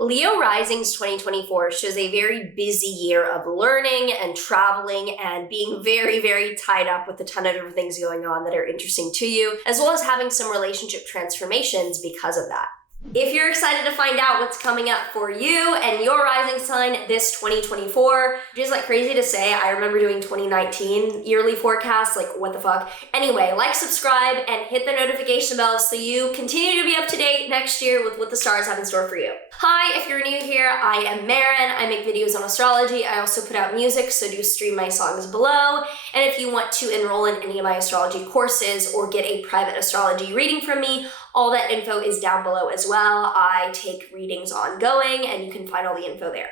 Leo Rising's 2024 shows a very busy year of learning and traveling and being very, very tied up with a ton of different things going on that are interesting to you, as well as having some relationship transformations because of that. If you're excited to find out what's coming up for you and your rising sign this 2024, which is like crazy to say, I remember doing 2019 yearly forecasts, like what the fuck. Anyway, like, subscribe, and hit the notification bell so you continue to be up to date next year with what the stars have in store for you. Hi, if you're new here, I am Maren. I make videos on astrology. I also put out music, so do stream my songs below. And if you want to enroll in any of my astrology courses or get a private astrology reading from me, all that info is down below as well. I take readings ongoing, and you can find all the info there.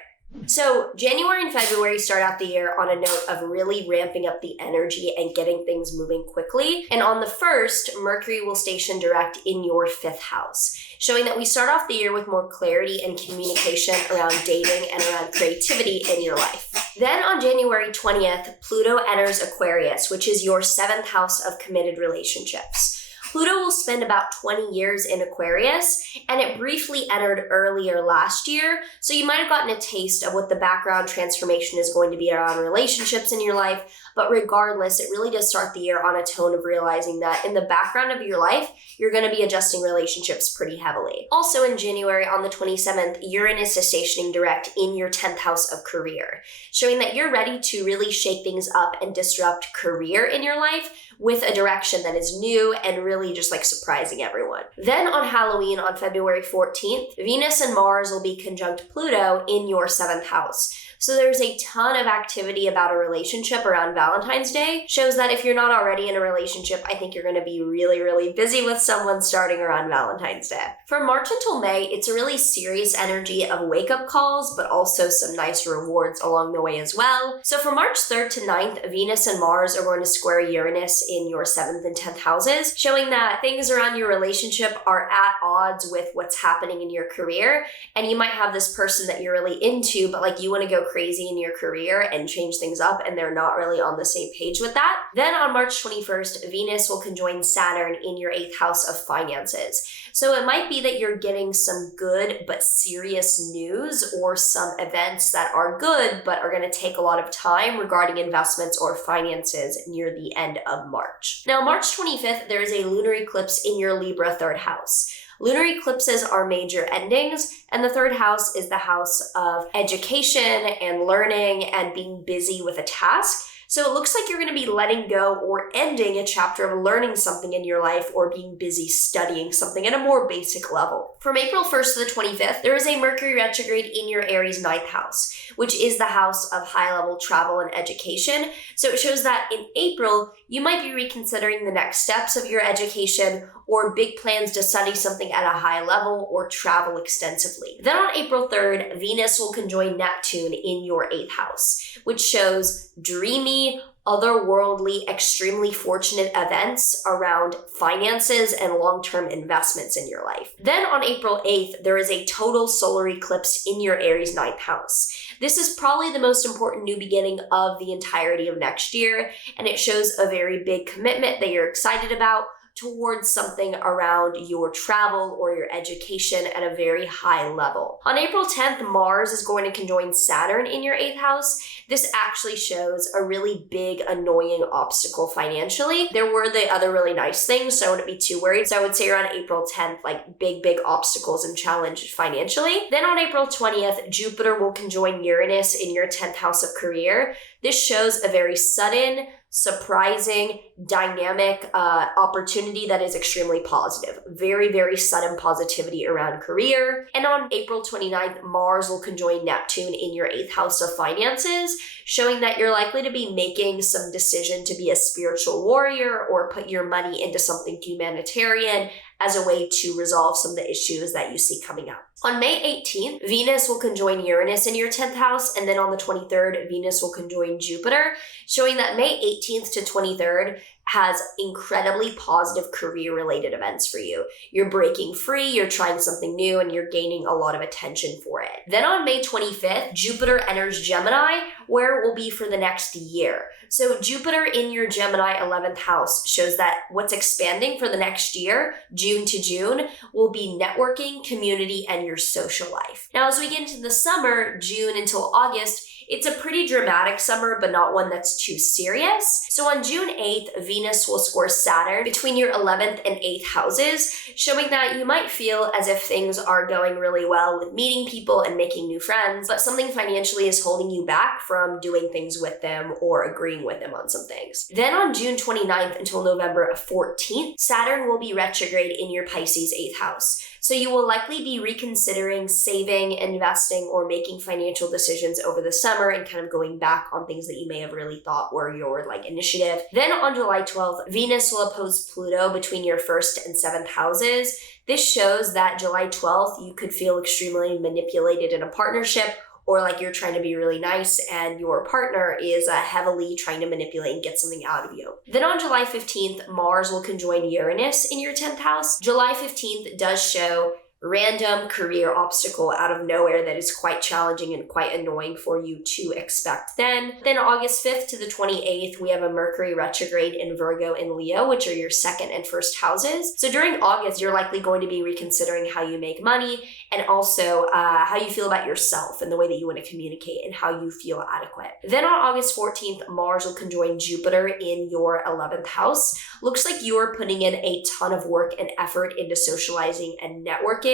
So January and February start out the year on a note of really ramping up the energy and getting things moving quickly. And on the 1st, Mercury will station direct in your 5th house, showing that we start off the year with more clarity and communication around dating and around creativity in your life. Then on January 20th, Pluto enters Aquarius, which is your 7th house of committed relationships. Pluto will spend about 20 years in Aquarius, and it briefly entered earlier last year, so you might have gotten a taste of what the background transformation is going to be around relationships in your life, but regardless, it really does start the year on a tone of realizing that in the background of your life, you're going to be adjusting relationships pretty heavily. Also in January on the 27th, Uranus is stationing direct in your 10th house of career, showing that you're ready to really shake things up and disrupt career in your life with a direction that is new and really just like surprising everyone. Then on Halloween on February 14th, Venus and Mars will be conjunct Pluto in your 7th house. So there's a ton of activity about a relationship around Valentine's Day. Shows that if you're not already in a relationship, I think you're going to be really, really busy with someone starting around Valentine's Day. From March until May, it's a really serious energy of wake-up calls, but also some nice rewards along the way as well. So from March 3rd to 9th, Venus and Mars are going to square Uranus in your 7th and 10th houses, showing that things around your relationship are at odds with what's happening in your career. And you might have this person that you're really into, but like you want to go crazy in your career and change things up, and they're not really on the same page with that. Then on March 21st, Venus will conjoin Saturn in your 8th house of finances. So it might be that you're getting some good but serious news or some events that are good but are going to take a lot of time regarding investments or finances near the end of March. Now, March 25th, there is a lunar eclipse in your Libra 3rd house. Lunar eclipses are major endings, and the 3rd house is the house of education and learning and being busy with a task. So it looks like you're going to be letting go or ending a chapter of learning something in your life or being busy studying something at a more basic level. From April 1st to the 25th, there is a Mercury retrograde in your Aries 9th house, which is the house of high-level travel and education. So it shows that in April, you might be reconsidering the next steps of your education or big plans to study something at a high level or travel extensively. Then on April 3rd, Venus will conjoin Neptune in your 8th house, which shows dreamy, otherworldly, extremely fortunate events around finances and long-term investments in your life. Then on April 8th, there is a total solar eclipse in your Aries 9th house. This is probably the most important new beginning of the entirety of next year, and it shows a very big commitment that you're excited about towards something around your travel or your education at a very high level. On April 10th, Mars is going to conjoin Saturn in your 8th house. This actually shows a really big, annoying obstacle financially. There were the other really nice things, so I wouldn't be too worried. So I would say around April 10th, like big obstacles and challenge financially. Then on April 20th, Jupiter will conjoin Uranus in your 10th house of career. This shows a very sudden, surprising, dynamic opportunity that is extremely positive. Very sudden positivity around career. And on April 29th, Mars will conjoin Neptune in your 8th house of finances, showing that you're likely to be making some decision to be a spiritual warrior or put your money into something humanitarian as a way to resolve some of the issues that you see coming up. On May 18th, Venus will conjoin Uranus in your 10th house, and then on the 23rd, Venus will conjoin Jupiter, showing that May 18th to 23rd has incredibly positive career-related events for you. You're breaking free, you're trying something new, and you're gaining a lot of attention for it. Then on May 25th, Jupiter enters Gemini, where it will be for the next year. So Jupiter in your Gemini 11th house shows that what's expanding for the next year, June to June, will be networking, community, and your social life. Now, as we get into the summer, June until August, it's a pretty dramatic summer, but not one that's too serious. So on June 8th, Venus will square Saturn between your 11th and 8th houses, showing that you might feel as if things are going really well with meeting people and making new friends, but something financially is holding you back from doing things with them or agreeing with them on some things. Then on June 29th until November 14th, Saturn will be retrograde in your Pisces 8th house. So you will likely be reconsidering saving, investing, or making financial decisions over the summer and kind of going back on things that you may have really thought were your initiative. Then on July 12th, Venus will oppose Pluto between your 1st and 7th houses. This shows that July 12th, you could feel extremely manipulated in a partnership, or like you're trying to be really nice and your partner is heavily trying to manipulate and get something out of you. Then on July 15th, Mars will conjoin Uranus in your 10th house. July 15th does show random career obstacle out of nowhere that is quite challenging and quite annoying for you to expect then. Then August 5th to the 28th, we have a Mercury retrograde in Virgo and Leo, which are your 2nd and 1st houses. So during August, you're likely going to be reconsidering how you make money and also how you feel about yourself and the way that you want to communicate and how you feel adequate. Then on August 14th, Mars will conjoin Jupiter in your 11th house. Looks like you're putting in a ton of work and effort into socializing and networking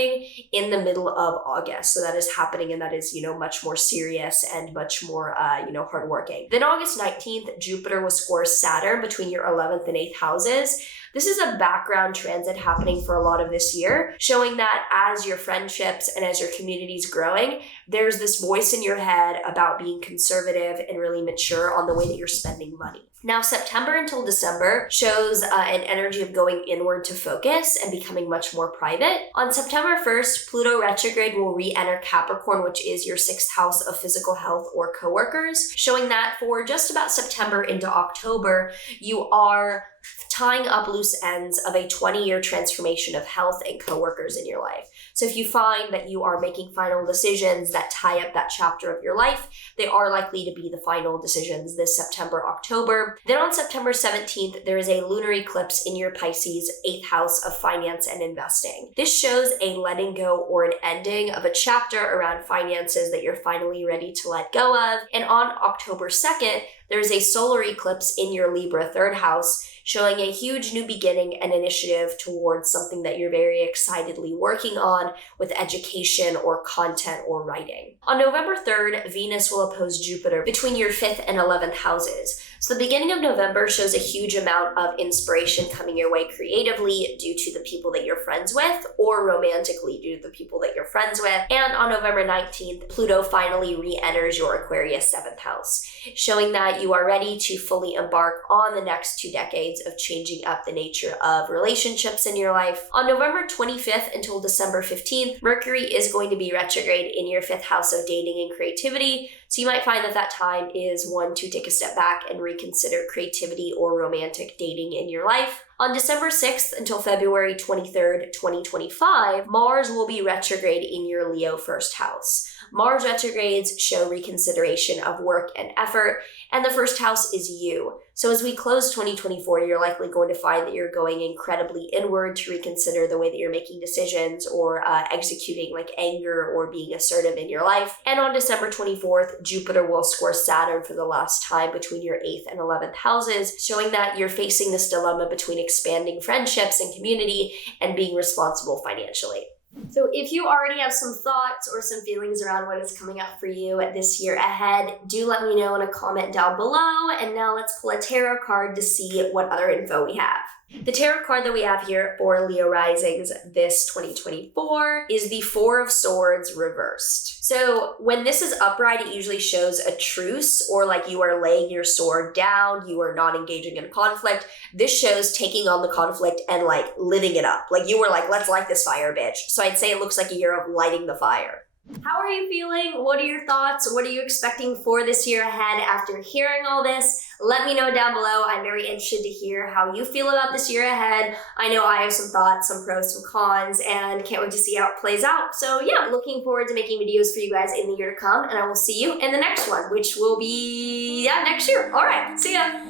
in the middle of August. So that is happening, and that is, much more serious and much more, hardworking. Then August 19th, Jupiter will square Saturn between your 11th and 8th houses. This is a background transit happening for a lot of this year, showing that as your friendships and as your community is growing, there's this voice in your head about being conservative and really mature on the way that you're spending money. Now, September until December shows an energy of going inward to focus and becoming much more private. On September 1st, Pluto retrograde will re-enter Capricorn, which is your 6th house of physical health or coworkers, showing that for just about September into October, you are tying up loose ends of a 20-year transformation of health and coworkers in your life. So if you find that you are making final decisions that tie up that chapter of your life, they are likely to be the final decisions this September, October. Then on September 17th, there is a lunar eclipse in your Pisces 8th house of finance and investing. This shows a letting go or an ending of a chapter around finances that you're finally ready to let go of. And on October 2nd, there is a solar eclipse in your Libra 3rd house, showing a huge new beginning and initiative towards something that you're very excitedly working on with education or content or writing. On November 3rd, Venus will oppose Jupiter between your 5th and 11th houses. So the beginning of November shows a huge amount of inspiration coming your way creatively due to the people that you're friends with, or romantically due to the people that you're friends with. And on November 19th, Pluto finally re-enters your Aquarius 7th house, showing that you are ready to fully embark on the next 2 decades of changing up the nature of relationships in your life. On November 25th until December 15th, Mercury is going to be retrograde in your 5th house of dating and creativity. So you might find that time is one to take a step back and reconsider creativity or romantic dating in your life. On December 6th until February 23rd, 2025, Mars will be retrograde in your Leo 1st house. Mars retrogrades show reconsideration of work and effort, and the 1st house is you. So as we close 2024, you're likely going to find that you're going incredibly inward to reconsider the way that you're making decisions or executing anger or being assertive in your life. And on December 24th, Jupiter will square Saturn for the last time between your 8th and 11th houses, showing that you're facing this dilemma between expanding friendships and community and being responsible financially. So if you already have some thoughts or some feelings around what is coming up for you this year ahead, do let me know in a comment down below. And now let's pull a tarot card to see what other info we have. The tarot card that we have here for Leo risings this 2024 is the 4 of Swords reversed. So when this is upright, it usually shows a truce, or you are laying your sword down, you are not engaging in conflict. This shows taking on the conflict and living it up. You were let's light this fire, bitch. So I'd say it looks like a year of lighting the fire. How are you feeling? What are your thoughts? What are you expecting for this year ahead after hearing all this? Let me know down below. I'm very interested to hear how you feel about this year ahead. I know I have some thoughts, some pros, some cons, and can't wait to see how it plays out. So yeah, looking forward to making videos for you guys in the year to come, and I will see you in the next one, which will be, next year. All right, see ya.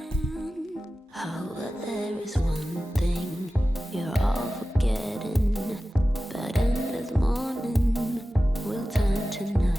Oh, there is one thing you're all forgetting, but endless morning will turn to night.